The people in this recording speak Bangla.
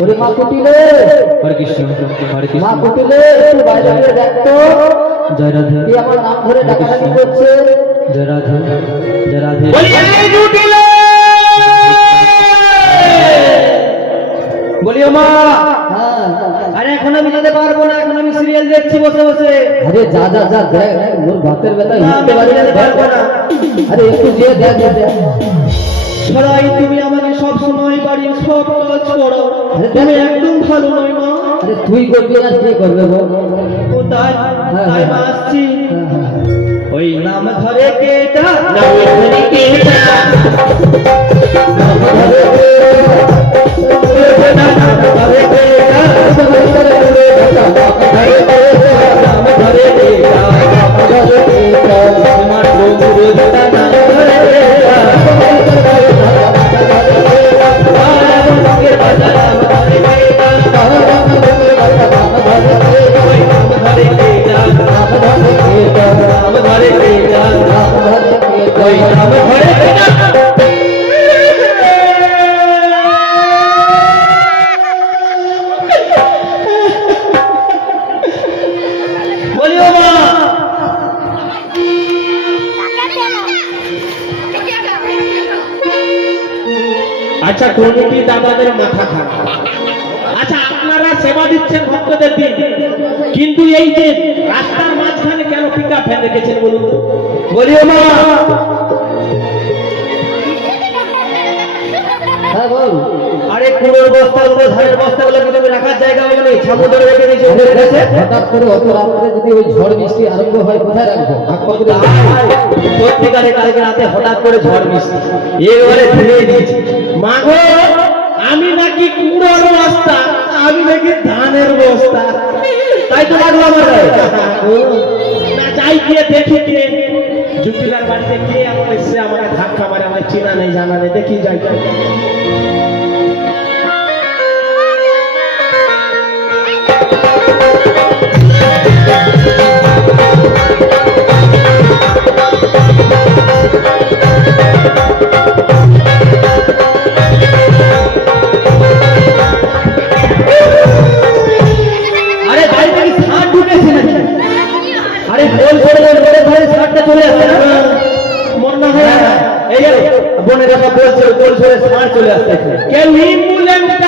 ওরে মা কুটিলে, হরে কৃষ্ণ হরে কৃষ্ণ। মা কুটিলে একটু বাইরে গিয়ে দেখতো জয় রাধে। কি আমার নাম ধরে ডাকাডাকি করছে। জয় রাধে জয় রাধে। বলি এই কুটিলে, বলিও মা। হ্যাঁ আরে এখন আমি যেতে পারবো না, এখন আমি সিরিয়াল দেখছি বসে বসে। আরে যা যা যা দেখ, মোর বাতের ব্যথা হিলতে পারি না, দেখ না। আরে একটু গিয়ে দেখ দেখ দেখ। সরাই তুমি আমাকে সব সময় বাড়ির সব কাজ করো, তুমি একদম ভালো নয় মা। আরে তুই করবি না কে করবে গো? ও তাই তাই মা আসছি। ওই নাম ধরে কেটা, নাম ধরে কেটা, নাম ধরে কেটা, নাম ধরে কেটা, নাম ধরে কেটা, নাম ধরে কেটা, তোমার বন্ধুর নাম ধরে কেটা, আচ্ছা কমিটি দাদাদের মাথা খারাপ। আচ্ছা আপনারা সেবা দিচ্ছেন ভক্তদের দিন, কিন্তু এই যে রাস্তার মাঝখানে কেন পিকআপ ভ্যান রেখেছেন বলুন তো? বলিও মা। হ্যাঁ বল। আরে কুড়োর বস্তাগুলো, ধানের বস্তাগুলো কি তুমি রাখার জায়গা হবে না? ছাগল ধরে রেখে দিয়েছে। হঠাৎ করে অত রাত্রে যদি ওই ঝড় বৃষ্টি আরম্ভ হয় কোথায় রাখবো? সত্যিকারে কালকে রাতে হঠাৎ করে ঝড় বৃষ্টি এবারে ধুয়ে দিয়েছে। মা গো, আমি নাকি কুড়োর বস্তা, আমি নাকি ধানের বস্তা, তাই তো লাগলো আমার গায়ে। না যাই গিয়ে দেখি কে জুটিলার বাড়িতে কে আমার এসে আমাকে ধাক্কা মারে, আমার চেনা নেই জানা নেই, দেখি যাই।